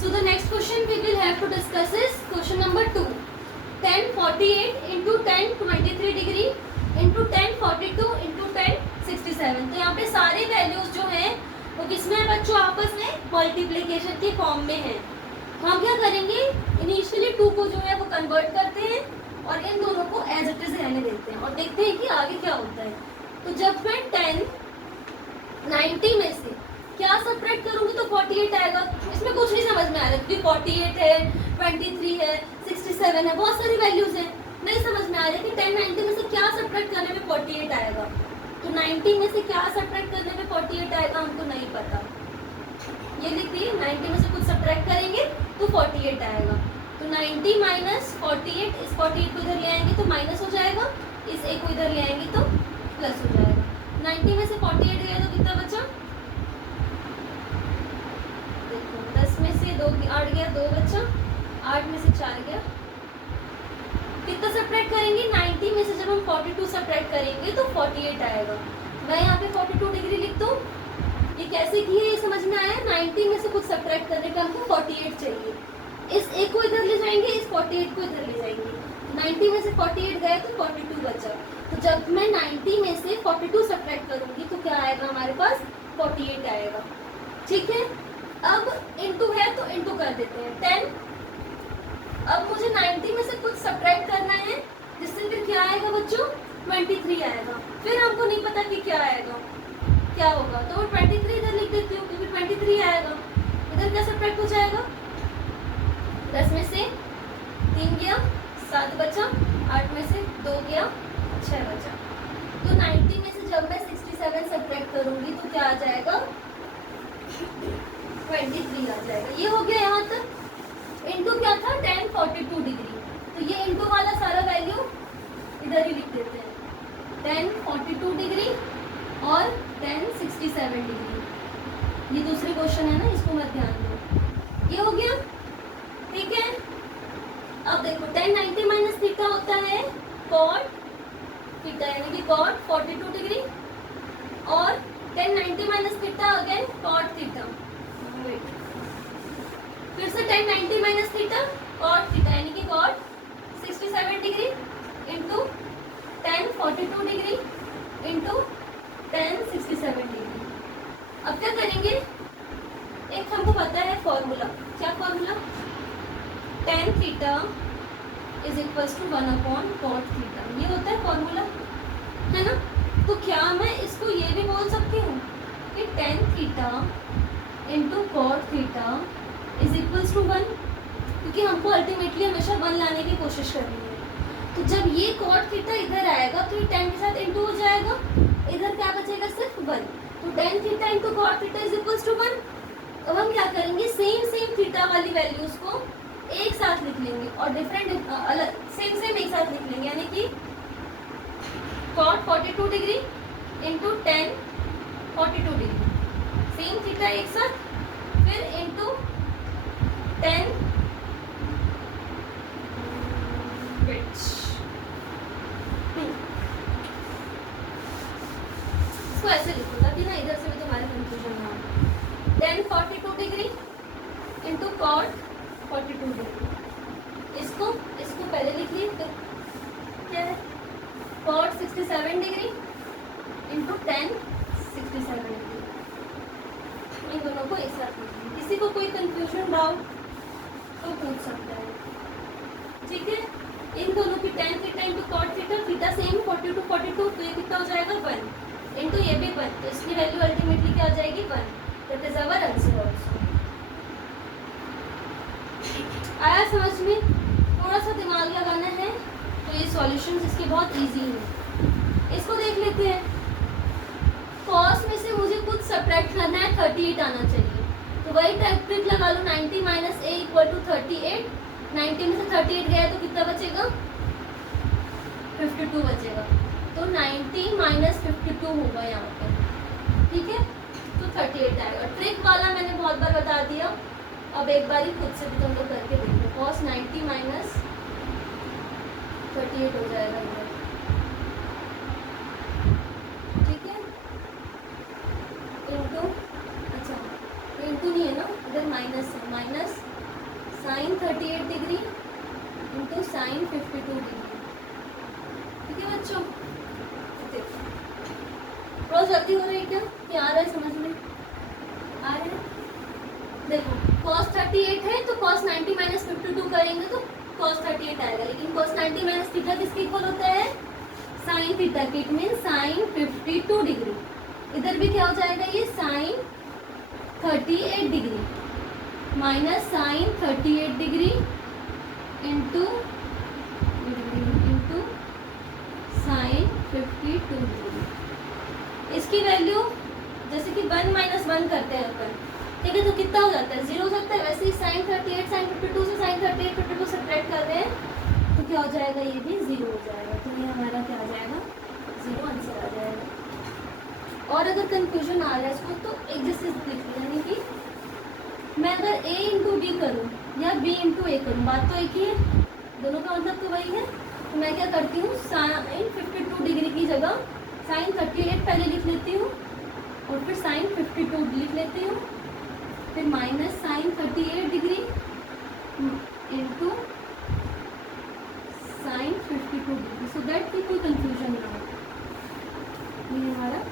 So the next question we will have to discuss is question number 2. 1048 into 1023 degree into 1042 into 1067. तो यहाँ पे सारे values जो हैं वो किसमें है बच्चों, आपस में मल्टीप्लीकेशन के फॉर्म में है। हम क्या करेंगे, इनिशियली 2 को जो है वो कन्वर्ट करते हैं और इन दोनों को एज इट इज रहने देते हैं और देखते हैं कि आगे क्या होता है। तो जब मैं 90 में से क्या सब्ट्रैक्ट करूंगी तो 48 आएगा। इसमें कुछ नहीं समझ में आ रहा क्योंकि 48 है, 23 है, 67 है, बहुत सारी वैल्यूज हैं। नहीं समझ में आ रहा है कि 1090 में से क्या सब्ट्रैक्ट करने में 48 आएगा। तो 90 में से क्या सब्ट्रैक्ट करने में 48 आएगा हमको नहीं पता। ये लिख दिए, 90 में से कुछ सब्ट्रैक्ट करेंगे तो 48 आएगा। तो 90 माइनस 48, इस 48 को इधर ले आएंगे तो माइनस हो जाएगा, इस एक को इधर ले आएंगे तो प्लस हो जाएगा। 90 में से 48 गया तो कितना बचा, देखो 10 में से 2 8 गया, 2 बचा, 8 में से 4 गया। कितना सब्ट्रैक्ट करेंगे, 90 में से जब हम 42 सब्ट्रैक्ट करेंगे तो 48 आएगा। मैं यहाँ पे 42 डिग्री लिख दूँ। ये कैसे की है ये समझ में आया। 90 में से कुछ सब्ट्रैक्ट करने का हमको 48 चाहिए। इस एक को इधर ले जाएंगे, इस 48 को इधर ले जाएंगे। 90 में से 48 गए तो 42 बचा। तो जब मैं 90 में से 42 सब्ट्रैक्ट करूंगी तो क्या आएगा हमारे पास, 48 आएगा। ठीक है, अब इनटू है तो इनटू कर देते हैं 10। अब मुझे 90 में से कुछ सब्ट्रैक्ट करना है जिससे फिर क्या आएगा बच्चों, 23 आएगा। फिर हमको नहीं पता कि क्या आएगा, क्या होगा, तो मैं 23 इधर लिख देती हूँ क्योंकि 23 आएगा। इधर क्या सब्ट्रैक्ट हो जाएगा, 10 में से 3 गया, 7 बचा, 8 में से 2 गया, 6 बचा। तो 90 में से जब मैं 67 सब्ट्रैक्ट करूंगी तो क्या आ जाएगा, 23 आ जाएगा। ये हो गया यहाँ तक। इनटू क्या था, 1042 डिग्री, तो ये इनटू वाला सारा वैल्यू इधर ही लिख देते हैं, 1042 डिग्री और 1067 डिग्री। ये दूसरे क्वेश्चन है ना, इसको मत ध्यान दो। ये हो गया, ठीक है। अब देखो 1090 माइनस थीटा होता है कॉट थीटा, यानी कि कॉट 42 डिग्री, और 1090 minus theta again cot theta. फिर से 1090 माइनस थीटा कॉट थीटा, यानी कि cot 67 degree into 1042 degree into 1067 degree. अब क्या करेंगे, एक हमको पता है फॉर्मूला, क्या formula, tan theta is equals to 1 upon cot theta. ये होता है फॉर्मूला, है ना। तो क्या मैं इसको ये भी बोल सकती हूँ कि tan theta into cot theta is equals to 1, क्योंकि हमको अल्टीमेटली हमेशा 1 लाने की कोशिश करनी है। तो जब ये कॉट थीटा इधर आएगा तो ये tan के साथ इंटू हो जाएगा, इधर क्या बचेगा, सिर्फ 1। तो tan theta into cot theta is equals to 1। अब हम क्या करेंगे, सेम थीटा वाली वैल्यूज को एक साथ लिख लेंगे और डिफरेंट अलग सेम एक साथ लिख लेंगे, यानी कि cot 42 degree into 1042 degree, same theta एक साथ, फिर इंटू 10 इसको ऐसे लिखो ताकि ना इधर से भी तुम्हारे कंफ्यूजन ना हो। 1042 डिग्री इंटू कॉट 42 डिग्री, इसको पहले लिख लिए, तो क्या है कॉट 67 डिग्री इंटू 1067 डिग्री। इन दोनों को एक साथ लिखिए। किसी को कोई कंफ्यूजन डाउट तो पूछ सकता है, ठीक है। इन दोनों की tan theta into cot theta, theta same 42 42, तो ये कितना हो जाएगा 1 इंटू ये भी 1, तो इसकी वैल्यू अल्टीमेटली क्या आ जाएगी 1। That is our answer also. आया समझ में, थोड़ा सा दिमाग लगाना है तो ये सॉल्यूशंस इसके बहुत इजी हैं। इसको देख लेते हैं, कॉस में से मुझे कुछ सब्ट्रैक्ट करना है, 38 आना चाहिए। तो वही टाइप ट्रिक लगा लो, 90 माइनस ए इक्वल टू 38। 90 में से 38 गया तो कितना बचेगा, 52 बचेगा। तो 90 माइनस 52 होगा यहाँ पे, ठीक है। तो 38 आएगा। ट्रिक वाला मैंने बहुत बार बता दिया, अब एक बार ही खुद से भी तुम लोग करके देखो। कॉस 90 माइनस 38 हो जाएगा इधर, ठीक है, इंटू फालतू नहीं है ना, इधर माइनस है, minus sine 38 degree into sine 52 degree. ठीक है बच्चों, रोज जल्दी हो रही है क्या, ये आ रहा है समझ में, आ रहा है? देखो cos 38 है तो cos 90 माइनस 52 करेंगे तो cos 38 आएगा, लेकिन cos 90 माइनस थीटा किसके इक्वल होता है, साइन थीटा के, इट मीन साइन 52 डिग्री। इधर भी क्या हो जाएगा, ये sine 38 degree minus sine 38 degree into sine 52 degree. इसकी वैल्यू जैसे कि 1 माइनस 1 करते हैं अपन, ठीक है, तो कितना हो जाता है, 0 हो सकता है। वैसे ही साइन 38 साइन 52 से साइन 38 52 सब्ट्रैक्ट कर रहे हैं तो क्या हो जाएगा, ये भी 0 हो जाएगा। तो ये हमारा क्या आ जाएगा, 0 आंसर आ जाएगा। और अगर कंफ्यूजन आ रहा है इसको तो एक जैसे लिख लिया, यानी कि मैं अगर a इंटू डी करूँ या b इंटू ए करूँ, बात तो एक ही है, दोनों का मतलब तो वही है। तो मैं क्या करती हूँ, साइन 52 डिग्री की जगह साइन 38 पहले लिख लेती हूँ और फिर साइन 52 लिख लेती हूँ, फिर minus sine 38 degree into sine 52 degree, so that कि कोई कंफ्यूजन ना हो। ये हमारा